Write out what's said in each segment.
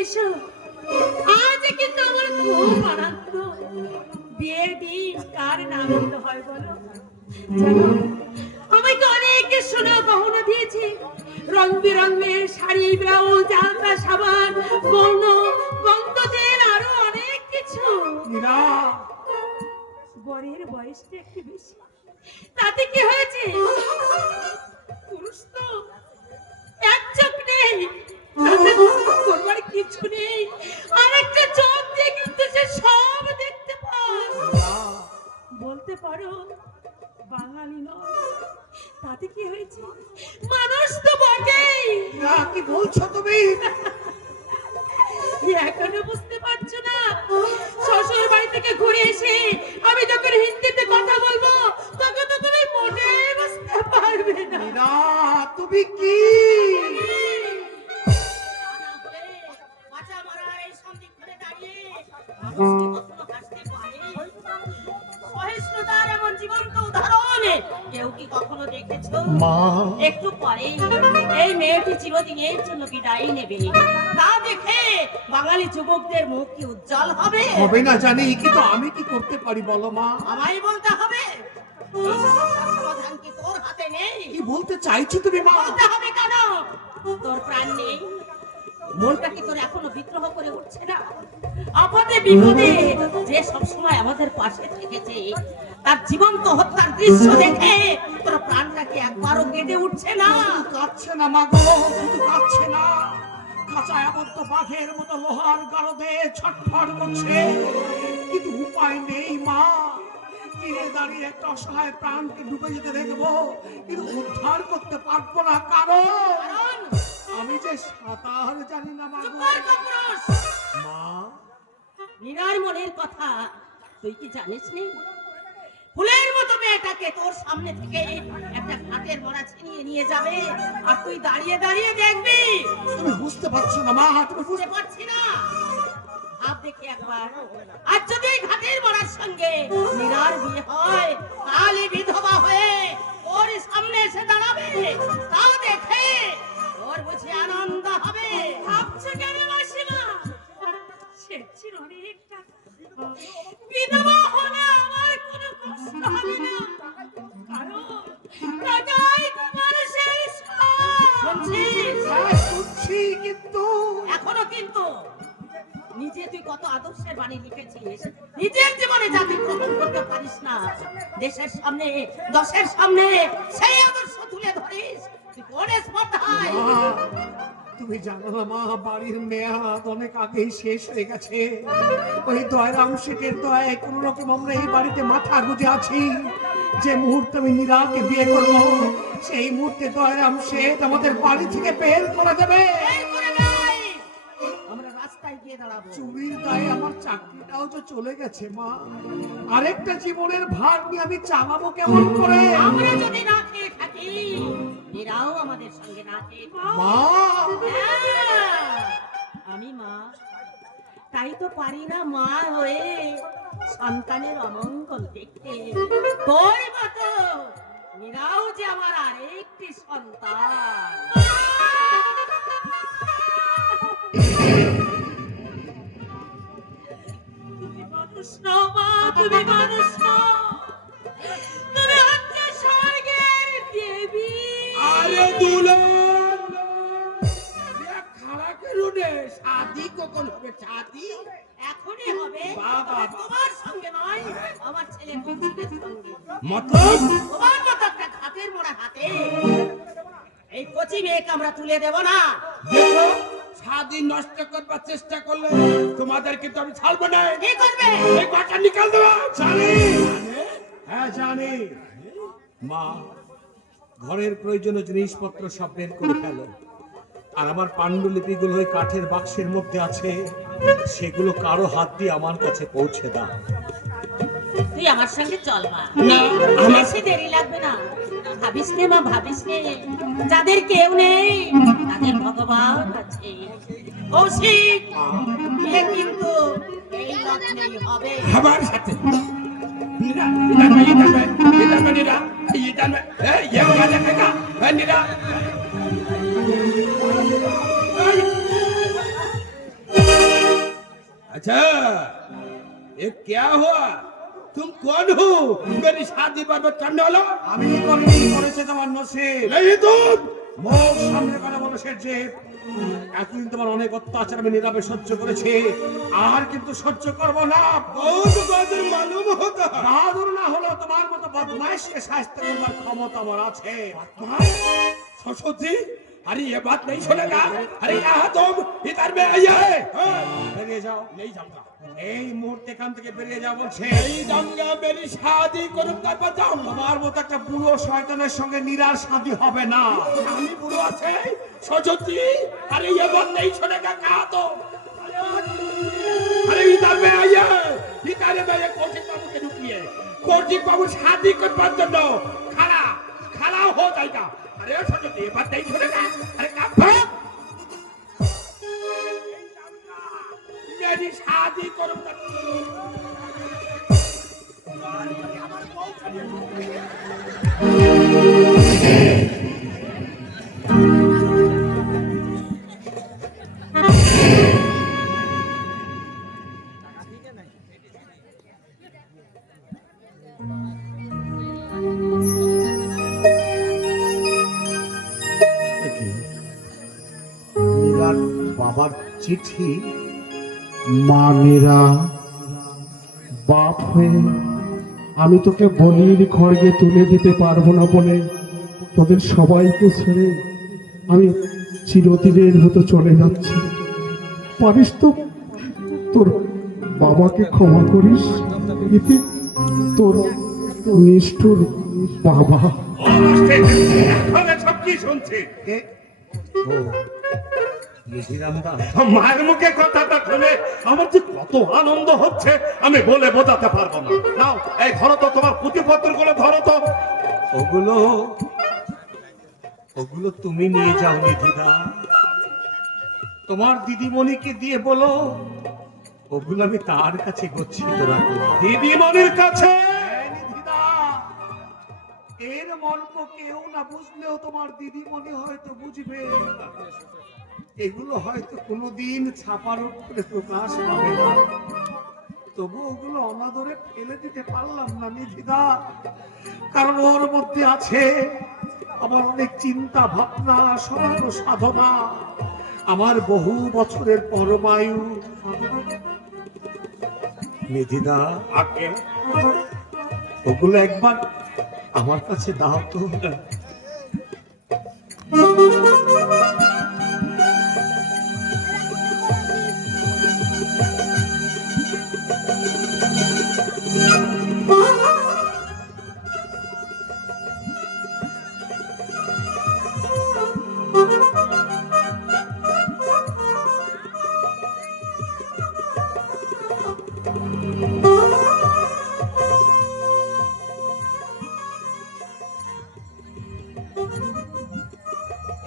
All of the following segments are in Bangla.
এসো। আজ কিন্তু আমার খুব আনন্দ। বিয়ের দিন কার না আনন্দ হয় বলো? জানো, আমাকে অনেক সোনা গহনা দিয়েছে, রং বেরঙের শাড়ি, ব্লাউজ, আলতা, সাবান, গৌন, গন্ধতেল, আরো অনেক কিছু। বরের বয়সটা একটু বেশি, তাতে কি হয়েছে? পুরুষ তো এক চোখ নেই, করবার কিছু নেই, আরেকটা চোখ দিয়ে কিন্তু সে সব দেখতে পায়। বলতে পারো বাঙালি নয়, তাতে কি হয়েছে? মানুষ তো বটেই। না, কি বলছো তুমি? এখনো বুঝতে পারছো না? শ্বশুর বাড়ি থেকে ঘুরে এসে আমি যখন হিন্দিতে কথা বলবো তখন তো তুমি মোটেই বুঝতে পারবে না। না, তুমি কি কেউ কি কখনো দেখেছো? মা? একটু পরে এই মেয়েটি চিরদিনের জন্য বিদায় নেবে, তা দেখে বাঙালি যুবকদের মুখ কি উজ্জ্বল হবে? হবে না জানি, কিন্তু আমি কি করতে পারি বলো মা? আমায় বলতে হবে। এই সমস্যার সমাধান কি তোর হাতে নেই? কি বলতে চাইছো তুমি মা? বলতে হবে কেন? তোর প্রাণ নেই? মনটা কি তোর এখনো বিদ্রোহ করে উঠছে না? আপদে বিপদে যে সবসময় আমাদের পাশে থেকেছে, তার জীবন্ত হত্যার দৃশ্য দেখে তোর প্রাণটা কি একবারও কেঁদে উঠছে না? কাঁদছে না মা গো, শুধু কাঁদছে না, খাঁচায় আবদ্ধ বাঘের মতো লোহার গারদে ছটফট করছে, কিন্তু উপায় নেই মা। তীরে দাঁড়িয়ে একটা অসহায় প্রাণকে ডুবে যেতে দেখবো, কিন্তু উদ্ধার করতে পারবো না, কারণ আমি যে সাঁতার জানি না মা গো। মা, মীরার মনের কথা তুই কি জানিস নি? ফুলের মতো মেয়েটাকে তোর সামনে থেকে একটা ঘাটের মরা ছিনিয়ে নিয়ে যাবে, আর তুই দাঁড়িয়ে দাঁড়িয়ে দেখবি। তুমি বুঝতে পারছো না মা? তুমি বুঝতে পারছি না? ভাব দেখি একবার, আর যদি এই ঘাটের মরার সঙ্গে মীরার বিয়ে হয়, তাহলে বিধবা হয়ে ওর সামনে এসে দাঁড়াবে, তা দেখে ওর বুঝি আনন্দ হবে। ভাবছো কেন মাসিমা? সে ছিল অনেক টাকা, বিধবা হলে আমার কোনো কষ্ট হবে না, কারণ টাকাই তোমার শেষ। শুনছিস? শুনছি, কিন্তু এখনো কিন্তু নিজে তুই কত আদর্শের বাণী লিখেছিস, নিজের জীবনে যা তুই গ্রহণ করতে পারিস না, দেশের সামনে, দশের সামনে সেই আদর্শ তুলে ধরিস, তুই কোন স্পর্ধায়? তুমি জানো না মা, বাড়ির মেয়াদ অনেক আগেই শেষ হয়ে গেছে। ওই দয়রাম শেঠের দয়ায় কোন রকম আমরা এই বাড়িতে মাথা গুঁজে আছি। যে মুহূর্তে আমি নীরাকে বিয়ে করবো, সেই মুহূর্তে দয়রাম শেঠ আমাদের বাড়ি থেকে বের করে দেবে। আমরা রাস্তায় গিয়ে দাঁড়াবো। চুরির দায়ে আমার চাকরিটাও তো চলে গেছে মা, আরেকটা জীবনের ভার নিয়ে আমি চালাবো কেমন করে? আমরা যদি না খেয়ে থাকি, এরাও আমাদের সঙ্গে না খেয়ে মা, আমি মা, তাই তো পারি না মা হয়ে সন্তানের অমঙ্গল দেখতে। তোর মতো মীরাও যে আমার আরেকটি সন্তান। তুমি মানুষ নও মা, তুমি মানুষ নও, তুমি হচ্ছে স্বর্গের দেবী। আরে দুলন খাড়া করুনে, শাদি কখন হবে? শাদি এখনই হবে, বাবা। তোমার সঙ্গে নয়, আমার ছেলে কৌশিকের সঙ্গে। মতলব তোমার মতো একটা খাতের মোড়া হাতে এই কচি মেয়েকে আমরা তুলে দেব না। দেখো, শাদি নষ্ট করবার চেষ্টা করলে তোমাদের কিন্তু আমি ছাড়বো না। কি করবে? এই বাটা নিকাল দেবো। জানি, হ্যাঁ জানি। মা, ঘরের প্রয়োজনীয় জিনিসপত্র সব বের করে ফেলো, আর আমার পাণ্ডুলিপিগুলো ওই কাঠের বাক্সের মধ্যে আছে, সেগুলো কারো হাত দিয়ে আমার কাছে পৌঁছে দাও। তুই আমার সঙ্গে চল মা, না, আমার বেশি দেরি লাগবে না। ভাবিস নে মা, ভাবিস নে, যাদের কেউ নেই তাদের ভগবান আছে। কৌশিক, বিয়ে কিন্তু এই লগ্নেই হবে। আমার সাথে अच्छा ये क्या हुआ? तुम कौन हो? मेरी शादी बर्बाद करने वाला? আমি করিনি, করেছে তোমার নসিব। नहीं तुम। মুখ সামনে কথা বলো শেঠ জি। এতদিন তোমার অনেক অত্যাচার আমি নীরবে সহ্য করেছি, আর কিন্তু সহ্য করবো না। बहुत बहादुर मालूम होता है। বাহাদুর না হলেও তোমার মতো বদমাইশকে শাস্তি করবার ক্ষমতা আমার আছে। ससुर जी, अरे ये बात नहीं सुनेगा। अरे यहाँ तुम इधर में आइए। বেরিয়ে যাও, नहीं जाऊंगा। এই মুহূর্তে এখান থেকে বেরিয়ে যাও বলছে। नहीं जाऊंगा, मेरी शादी करूँ तब बताऊं। তোমার মতো একটা বুড়ো শয়তানের সঙ্গে নীরার শাদী হবে না। আমি বুড়ো আছে ससुर जी, अरे ये बात नहीं सुनेगा कहा तो। अरे इधर में आइए, इधर में ये कौशिक बाबू के रुकिए। कौशिक बाबू शादी कर बंद दो, खड़ा खड़ा हो जाएगा। अरे ससुर जी ये बात नहीं सुनेगा। अरे क्या मेरी शादी करूँ तब নীরার বাবার চিঠি। মা মীরা, বাপ হয়ে আমি তোকে বলির খড়গে তুলে দিতে পারবো না বলে তোদের সবাইকে ছেড়ে আমি চিরদিনের মতো চলে যাচ্ছি। পারিস তো তোর বাবাকে ক্ষমা করিস? এতে তোর নিষ্ঠুর বাবা। সব কি শুনছি? নিধিরামদা, মায়ের মুখে কথাটা শুনে আমার যে কত আনন্দ হচ্ছে আমি বলে বোঝাতে পারবো না। নাও এই ধরো তো তোমার পুঁথিপত্র গুলো ধরো তো। ওগুলো ওগুলো তুমি নিয়ে যাও নিধিদা। তোমার দিদিমণিকে দিয়ে বলো ওগুলো আমি তার কাছে গচ্ছিত রাখবো। দিদিমণির কাছে? হ্যাঁ, নিধিদা, এর মর্ম কেউ না বুঝলেও তোমার দিদিমণি হয়তো বুঝবে। এগুলো হয়তো কোনোদিন ছাপার উপরে প্রকাশ পাবে না, তবু ওগুলো অনাদরে ফেলে দিতে পারলাম না নিধিদা, কারণ ওর মধ্যে আছে আমার অনেক চিন্তা ভাবনা, স্বপ্ন সাধনা, আমার বহু বছরের পরমায়ু। নিধিদা, আগে ওগুলো একবার আমার কাছে দাও তো।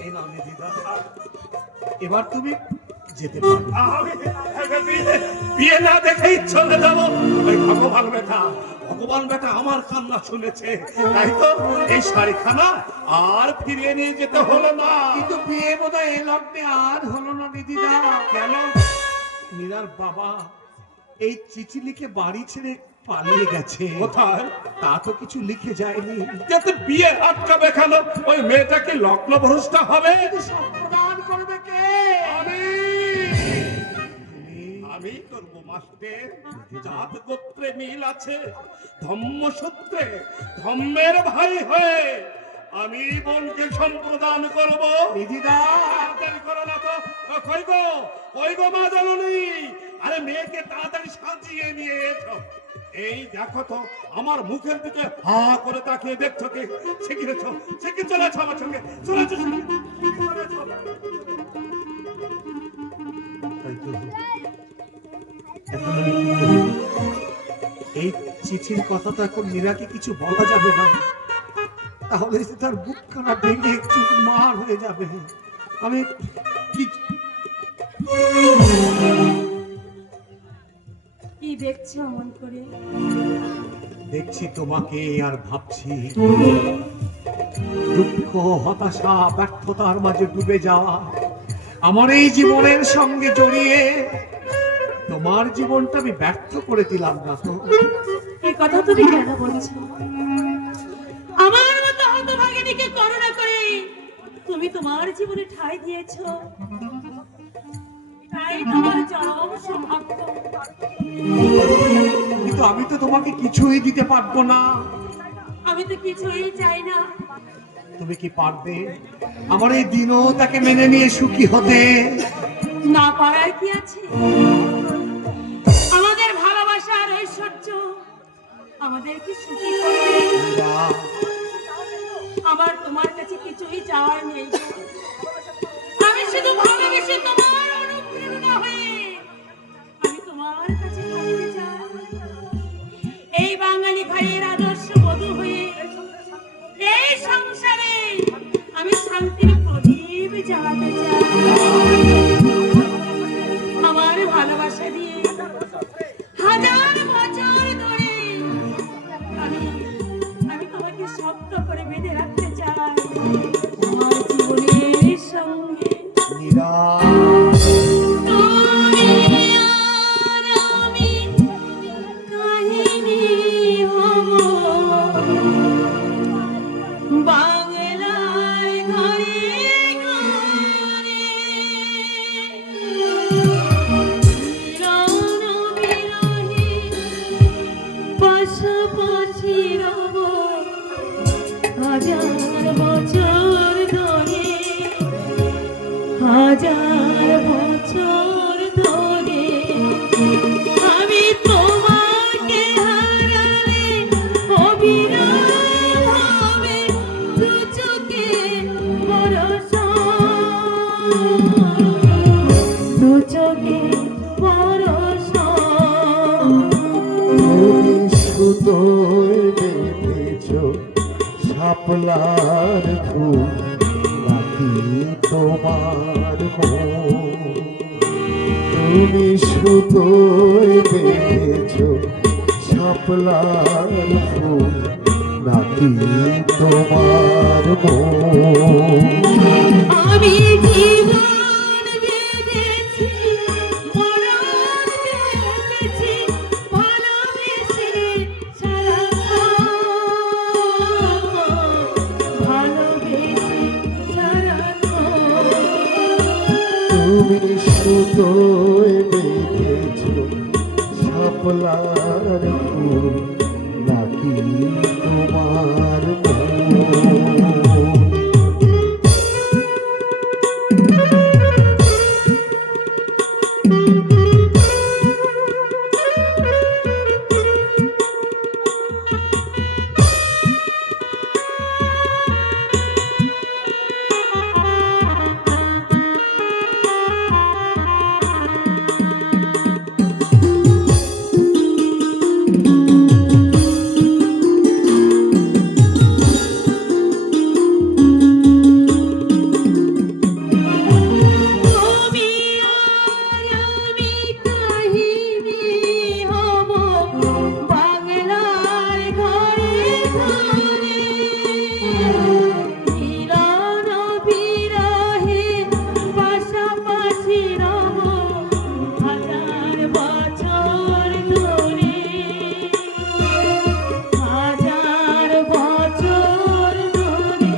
এই নাও নিধিদা, এবার তুমি যেতে পারো। বিয়ে না দেখেই চলে যাবো। ওই ভগবান বেটা, ভগবান বেটা আমার কান্না শুনেছে, তাই তো এই শাড়িখানা আর ফিরিয়ে নিয়ে যেতে হলো না। কিন্তু বিয়ে বোধহয় এই লগ্নে আর হলো না নিধিদা। কেন? মীরার বাবা এই চিঠি লিখে বাড়ি ছেড়ে পালিয়ে গেছে। কোথায়? তা তো কিছু লিখে যায়নি। যাতে বিয়ে আটকাবে কেন? ওই মেয়েটাকে লগ্ন ভ্রষ্টা হবে। সম্প্রদান করবে কে? আমি করব মাস্টার। জাত গোত্রে মিল আছে, ধম্মসূত্রে ধম্মের ভাই হয়ে আমি বোনকে সম্প্রদান করব। নিধিদা, তাড়াতাড়ি করো না তো। কই গো, কই গো মা জননী, আরে মেয়েকে তাড়াতাড়ি সাজিয়ে নিয়ে এসো। এই দেখো তো আমার মুখের দিকে হা করে তাকিয়ে দেখছো কি? শিখিয়েছো, শিখে চলেছ আমার সঙ্গে, চলেছ। তাই তো। এখন আমি কি করি? এই চিঠির কথা তো এখন মীরাকে কিছু বলা যাবে না, তাহলে সে তার বুকখানা ভেঙে একটু মার হয়ে যাবে। আমি কি দেখছো অমন করে? দেখছি তোমাকে আর ভাবছি দুঃখ, হতাশা, ব্যর্থতার মাঝে ডুবে যাওয়া আমার এই জীবনের সঙ্গে জড়িয়ে তোমার জীবনটা আমি ব্যর্থ করে দিলাম না তো? এই কথা তুমি কেন বলছো? আমার মতো হতভাগিনীকে করুণা করে তুমি তোমার জীবনে ঠাঁই দিয়েছো, তাই তোমার চরম সৌভাগ্য। কিন্তু আমি তো তোমাকে কিছুই দিতে পারবো না। আমি তো কিছুই চাই না। তুমি কি পারবে আমার এই দিনও তাকে মেনে নিয়ে সুখী হতে? না পারার কি আছে? আমাদের ভালোবাসার ঐশ্বর্য আমাদেরকে সুখী করবে। মীরা, আমার তোমার কাছে কিছুই চাওয়ার নেই। আমি শুধু ভালোবেসে তোমার অনুপ্রেরণা হয়ে আমি তোমার কাছে থাকতে চাই। এই বাঙালি ভাইয়ের আদর্শ বধূ হয়ে এই সংসারে আমি শান্তির প্রদীপ জ্বালাতে চাই। আমার ভালোবাসা দিয়ে হাজার বছর ধরে আমি আমি তোমাকে শক্ত করে বেঁধে রাখতে চাই আমার জীবনের সঙ্গে। মীরা, তুমি আর আমি কাহিনী হব বাংলায় ঘরে ঘরে। মিলন বিরহে পাশাপাশি রব হাজার বছর ধরে, হাজার বছর ধরে। আমি তোমাকে হারালে অবিরাম হবে দু চোখে বরষণ, দু চোখে বরষণ। তুমি সুতোয় বেঁধেছো শাপলার ফুল, নাকি তোমার মন? তুমি সুতোয় বেঁধেছো শাপলার ফুল, নাকি তোমার মন? আমি জীবন বেঁধেছি, মরণ বেঁধেছি, ভালোবেসে সারাক্ষণ, ভালোবেসে সারাক্ষণ। তুমি সুতোয় বেঁধেছো শাপলার ফুল, নাকি তোমার মন? তুমি আর আমি কাহিনী হব বাংলার ঘরে ঘরে। মিলন বিরহে পাশাপাশি রব হাজার বছর ধরে, হাজার বছর ধরে।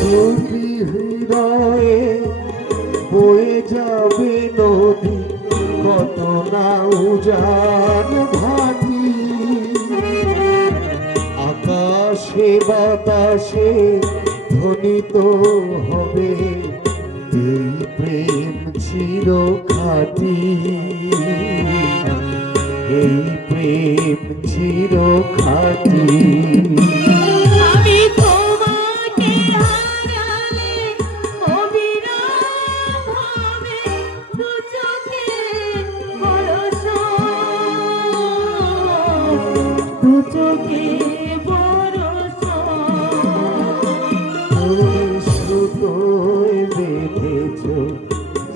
তুমি হৃদয়ে বয়ে যাবে নদী, কত না উজান ভাটি। আকাশে বাতাসে ধ্বনিত হবে এই প্রেম চির খাটি, এই প্রেম চির খাটি। আমি তোমাকে হারালে অবিরাম হবে দু চোখে বরষণ, দু চোখে বরষণ। তুমি সুতোয় বেঁধেছো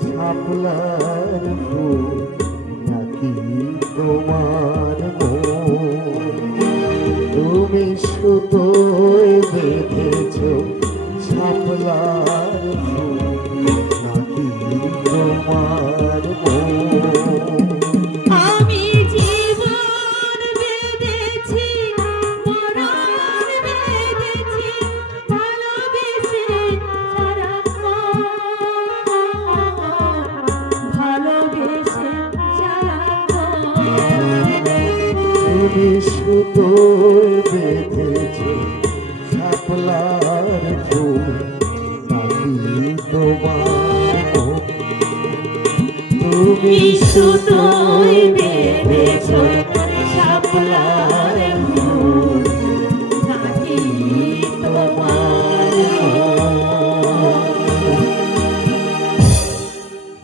শাপলার ফুল, নাকি তোমার মন? তুমি সুতোয় বেঁধেছো শাপলার ফুল, নাকি তোমার মন? তুমি সুতোয় বেঁধেছো শাপলার ফুল নাকি তোমার মন? তুমি সুতোয়